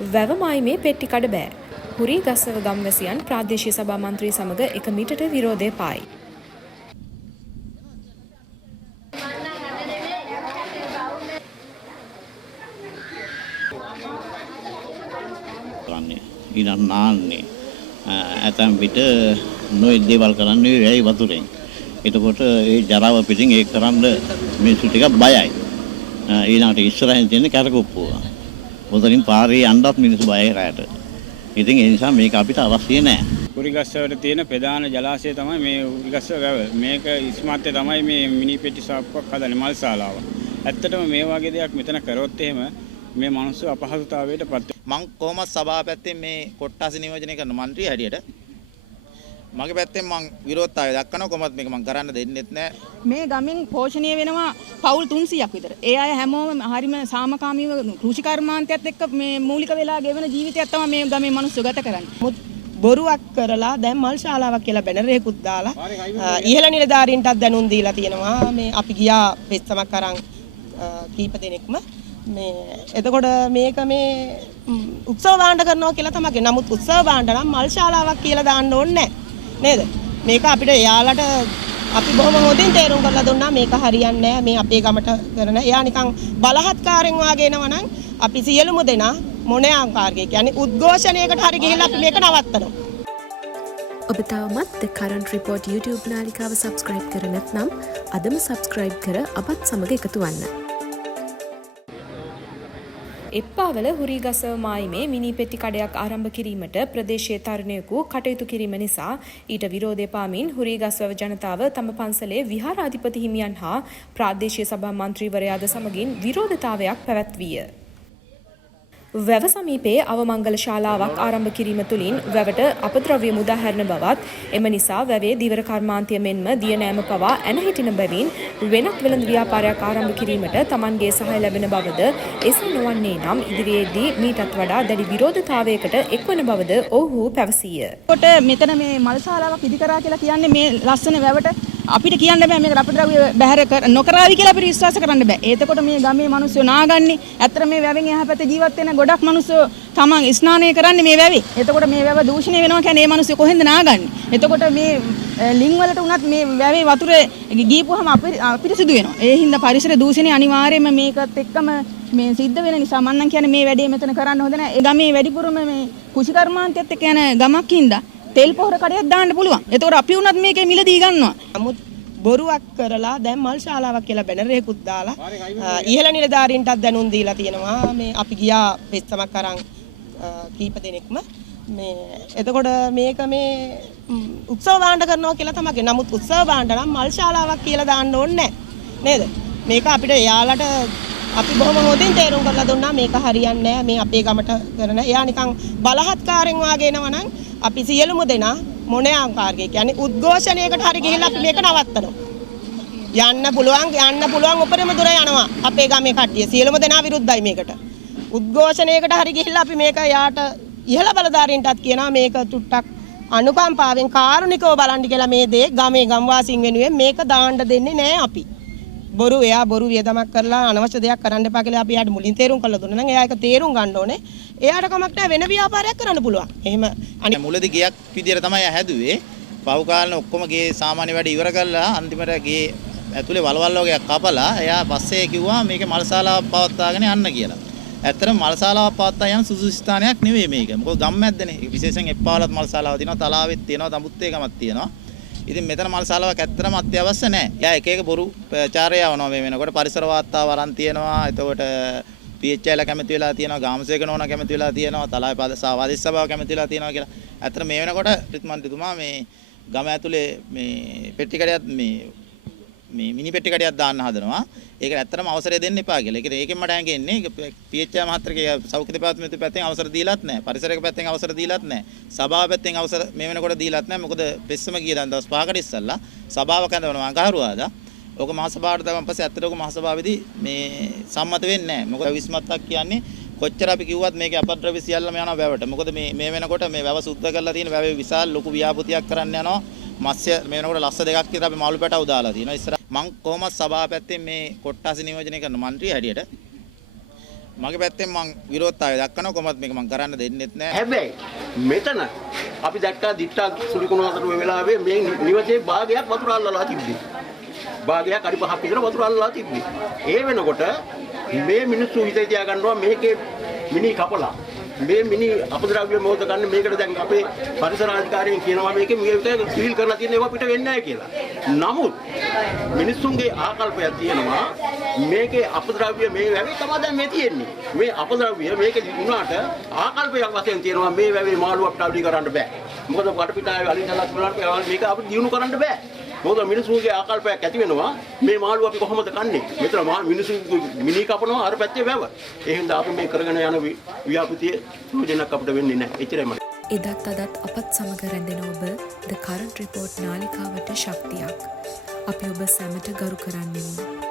වැවමායිමේ පෙට්ටි කඩ බෑ. හුරී ගස්සව ගම්වැසියන් ප්‍රාදේශීය සභා මන්ත්‍රී සමග එක මීටට විරෝධය පායි. ඊළඟ නාන්නේ ඇතැම් විට නොයෙක් දේවල් කරන්නේ වැයි වතුරෙන්. එතකොට ඒ ජරාව පිටින් ඒක කරන්න මිනිස්සු ටික බයයි. ඊළඟට ඉස්සරහින් තියෙන කැරකුප්පුව. උතරින් පාරේ යන්නත් මිනිස්සු බයයි රැයට. ඉතින් ඒ නිසා මේක අපිට අවශ්‍ය නැහැ. උරිගස්සවල තියෙන ප්‍රධාන ජලාශය තමයි මේ උරිගස්සව වැව. මේක ඉස්මත්තේ තමයි මේ මිනි පෙට්ටි ශාප්පුවක් හදන්නේ මල් ශාලාව. ඇත්තටම මේ වගේ දෙයක් මෙතන කරොත් එහෙම මේ මිනිස්සු අපහසුතාවයට පත් වෙනවා. මම කොහොමද සභාව පැත්තෙන් මේ කොට්ටාස නියෝජනය කරන മന്ത്രി හැටියට මගේ පැත්තෙන් මම විරෝධතාවය දක්වනවා. කොහොමද මේක මම කරන්න දෙන්නෙත් නැහැ. මේ ගමෙන් පෝෂණය වෙනවා පවුල් 300ක් විතර. ඒ අය හැමෝම හරිම සාමකාමීව කෘෂි කර්මාන්තයත් එක්ක මේ මූලික වෙලා ගෙවන ජීවිතයක් තමයි මේ ගමේ මිනිස්සු ගත කරන්නේ. බොරුවක් කරලා දැන් මල් ශාලාවක් කියලා බැනර් එකකුත් දාලා ඉහළ නිලධාරීන්ටත් දැනුම් දීලා තියෙනවා. මේ අපි ගියා වෙස්සමක් අරන් කීප දෙනෙක්ම මේ එතකොට මේක මේ උත්සව භාණ්ඩ කරනවා කියලා තමයි. නමුත් උත්සව භාණ්ඩ නම් මල් ශාලාවක් කියලා දාන්න ඕනේ නේද? මේක අපිට එයාලට අපි බොහොම හොඳින් තේරුම් කරලා දුන්නා මේක හරියන්නේ නැහැ. මේ අපේ ගමට කරන එයා නිකන් බලහත්කාරයෙන් වාගේ එනවා නම් අපි සියලුම දෙනා මොනේ ආකාරයක කියන්නේ උද්ඝෝෂණයකට හරි ගිහිල්ලා අපි මේක නවත්තනවා. ඔබ තවමත් The Current Report YouTube නාලිකාව subscribe කර නැත්නම් අදම subscribe කර අපත් සමග එකතු වන්න. එප්පාවල හුරීගස්සව මායිමේ මිනි පෙට්ටි කඩයක් ආරම්භ කිරීමට ප්‍රදේශීය තරුණයෙකු කටයුතු කිරීම නිසා ඊට විරෝධය පාමින් හුරීගස්සව ජනතාව තම පන්සලේ විහාරාධිපති හිමියන් හා ප්‍රාදේශීය සභා මන්ත්‍රීවරයාද සමගින් විරෝධතාවයක් පැවැත්විය. වැව සමීපයේ අවමංගල ශාලාවක් ආරම්භ කිරීම තුළින් වැවට අපද්‍රව්‍ය මුදා හැරෙන බවත් එම නිසා වැවේ දීවර කර්මාන්තය මෙන්ම දියනෑම පවා ඇන හිටින බැවින් වෙනත් වෙළඳ ව්‍යාපාරයක් ආරම්භ කිරීමට Tamanගේ සහාය ලැබෙන බවද එසේ නොවන්නේ නම් ඉදිරියේදී මීටත් වඩා දැඩි විරෝධතාවයකට එක්වන බවද ඔවුහු පැවසීය. කොට මෙතන මේ මල් ශාලාවක් ඉදි කරා කියලා කියන්නේ මේ ලස්සන වැවට අපිට කියන්න බෑ මේක අපද්‍රව්‍ය බැහැර නොකරાવી කියලා අපිට විශ්වාස කරන්න බෑ. එතකොට මේ ගමේ මිනිස්සු නාගන්නේ ඇත්තට මේ වැවෙන් එහා පැත්තේ ජීවත් වෙන ගොඩක් මිනිස්සු තමන් ස්නානය කරන්නේ මේ වැවේ. එතකොට මේ වැව දූෂණය වෙනවා කියන්නේ මේ මිනිස්සු කොහෙන්ද නාගන්නේ? එතකොට මේ ලිං වලට උනත් මේ වැවේ වතුර ගියපුවාම අපිරිසිදු වෙනවා. ඒ හින්දා පරිසර දූෂණය අනිවාර්යයෙන්ම මේකත් එක්කම මේ සිද්ධ වෙන නිසා මම නම් කියන්නේ මේ වැඩේ මෙතන කරන්න හොඳ නැහැ. ඒ ගමේ වැඩිපුරම මේ කුෂි කර්මාන්තයත් එක්ක යන ගමක් හින්දා තෙල් පොහොර කඩයක් දාන්න පුළුවන්. එතකොට අපි උනත් මේකේ මිලදී ගන්නවා. නමුත් බොරුවක් කරලා දැන් මල් ශාලාවක් කියලා බැනර් එකකුත් දාලා ඉහළ නිලධාරීන්ටත් දැනුම් දීලා තියෙනවා. මේ අපි ගියා වෙස්සමක් අරන් කීප දෙනෙක්ම මේ එතකොට මේක මේ උත්සව භාණ්ඩ කරනවා කියලා තමයි. නමුත් උත්සව භාණ්ඩ නම් මල් ශාලාවක් කියලා දාන්න ඕනේ නේද? මේක අපිට එයාලට අපි බොහොම හොඳින් තේරුම් කරලා දුන්නා මේක හරියන්නේ නැහැ. මේ අපේ ගමට කරන එයා නිකන් බලහත්කාරයෙන් වාගේ එනවා නම් අපි සියලුම දෙනා මොනේ ආකාරයක කියන්නේ උද්ඝෝෂණයකට හරි ගිහිල්ලා අපි මේක නවත්තනවා. යන්න පුළුවන් උපරිම දුර යනවා අපේ ගමේ කට්ටිය. සියලුම දෙනා විරුද්ධයි මේකට. උද්ඝෝෂණයකට හරි ගිහිල්ලා අපි මේක යාට ඉහළ බලධාරීන්ටත් කියනවා මේක තුට්ටක් අනුකම්පාවෙන් කාරුණිකව බලන්න කියලා මේ දේ ගමේ ගම්වාසීන් වෙනුවෙන් මේක දාන්න දෙන්නේ නැහැ අපි. එයා බොරු වියදමක් කරලා අනවශ්‍ය දෙයක් කරන්න එපා කියලා අපි යාට මුලින් තේරුම් කරලා දුන්නා නම් එයා ඒක තේරුම් ගන්න ඕනේ. එයාට කමක් නැහැ වෙන ව්‍යාපාරයක් කරන්න පුළුවන්. එහෙම අනේ මුලදී ගියක් විදියට තමයි හැදුවේ. පව් කාලේ ඔක්කොම ගේ සාමාන්‍ය වැඩ ඉවර කරලා අන්තිමට ගේ ඇතුලේ වලවල් වගේ කපලා එයා පස්සේ කිව්වා මේකේ මල්ශාලාවක් පවත්වාගෙන යන්න කියලා. ඇත්තටම මල්ශාලාවක් පවත්වා යන සුදුසු ස්ථානයක් නෙවෙයි මේක. මොකද ගම්මැද්දනේ. විශේෂයෙන් එප්පාවලත් මල්ශාලාව තියෙනවා, තලාවෙත් තියෙනවා, තඹුත්තේ ගමක් තියෙනවා. ඉතින් මෙතන මල්ශාලාවක් ඇත්තටම අත්‍යවශ්‍ය නැහැ. එයා එක එක බොරු චාරය යවනවා මේ වෙනකොට පරිසර වාතාවරණ වරන් තියෙනවා. එතකොට PHL කැමති වෙලා තියෙනවා, ගාමසේක නෝනා කැමති වෙලා තියෙනවා, තලාවේ පදස සභාව කැමති වෙලා තියෙනවා කියලා. ඇත්තට මේ වෙනකොට ත්‍රිත්මන්ත්‍රීතුමා මේ ගම ඇතුලේ මේ පෙට්ටි කඩයක් මේ මිනි පෙට්ටි කඩයක් දාන්න හදනවා. ඒකට ඇත්තටම අවසරය දෙන්න එපා කියලා. ඒකෙන් මට ඇඟෙන්නේ PHL මහත්තයාගේ සෞඛ්‍ය දෙපාර්තමේන්තුව පැත්තෙන් අවසර දීලත් නැහැ. පරිසරක පැත්තෙන් අවසර දීලත් නැහැ. සභාව පැත්තෙන් අවසර මේ වෙනකොට දීලත් නැහැ. මොකද පෙස්සම ගිය දවස් 5කට ඉස්සෙල්ලා සභාව කැඳවනවා අඟහරුවාදා. ඕක මහ සභාවට දාපන් පස්සේ ඇත්තට ඕක මහ සභාවේදී මේ සම්මත වෙන්නේ නැහැ. මොකද විස්මත්තක් කියන්නේ කොච්චර අපි කිව්වත් මේකේ අපද්‍රව්‍ය සියල්ලම යනවා වැවට. මොකද මේ වෙනකොට මේ වැව සුද්ධ කරලා තියෙන වැවේ විශාල ලොකු ව්‍යාපෘතියක් කරන්න යනවා. මත්ස්‍ය මේ වෙනකොට ලස්ස දෙකක් විතර අපි මාළු පැටව දාලා තියෙනවා. ඉස්සර මම කොහොමද සභාව පැත්තෙන් මේ කොට්ටාස නියෝජනය කරන മന്ത്രി හැටියට මගේ පැත්තෙන් මම විරෝධතාවය දක්වනවා කොහොමද මේක මම කරන්න දෙන්නෙත් නැහැ. හැබැයි මෙතන අපි දැක්කා දිට්ටා සුරිකුණ අතර මේ වෙලාවේ මේ නිවසේ භාගයක් වතුර අල්ලලා තිබ්බේ. භාගයක් අඩි 5ක් විතර වතුර අල්ලලා තිබ්බේ. ඒ වෙනකොට මේ මිනිස්සු හිතේ තියා ගන්නවා මේකේ මිනි කපලා මේ මිනි අපද්‍රව්‍ය මොහොත ගන්න මේකට දැන් අපේ පරිසර අධිකාරියෙන් කියනවා මේකේ මේක සිවිල් කරලා තියෙන ඒවා පිට වෙන්නේ නැහැ කියලා. නමුත් මිනිස්සුන්ගේ ආකල්පයක් තියෙනවා මේකේ අපද්‍රව්‍ය මේ වැවේ තමයි දැන් මේ තියෙන්නේ. මේ අපද්‍රව්‍ය මේකේ වුණාට ආකල්පයක් වශයෙන් තියෙනවා මේ වැවේ මාළු අපිට අවදි කරන්න බෑ. මොකද වටපිටාවේ අලින්දලක් වුණාට මේක අපිට දිනු කරන්න බෑ. මොකද මිනිස්සුන්ගේ ආකල්පයක් ඇති වෙනවා මේ මාළු අපි කොහොමද කන්නේ? මෙතන මිනිස්සු මිනි කපනවා අර පැත්තේ වැව. ඒ හින්දා අපි මේ කරගෙන යන ව්‍යාපෘතියේ ප්‍රයෝජනක් අපිට වෙන්නේ නැහැ. එච්චරයි. එදත් අදත් අපත් සමග රැඳෙන ඔබ ද කරන්ට් රිපෝට් නාලිකාවට ශක්තියක්. අපි ඔබ සැමට ගරු කරන්නෙමු.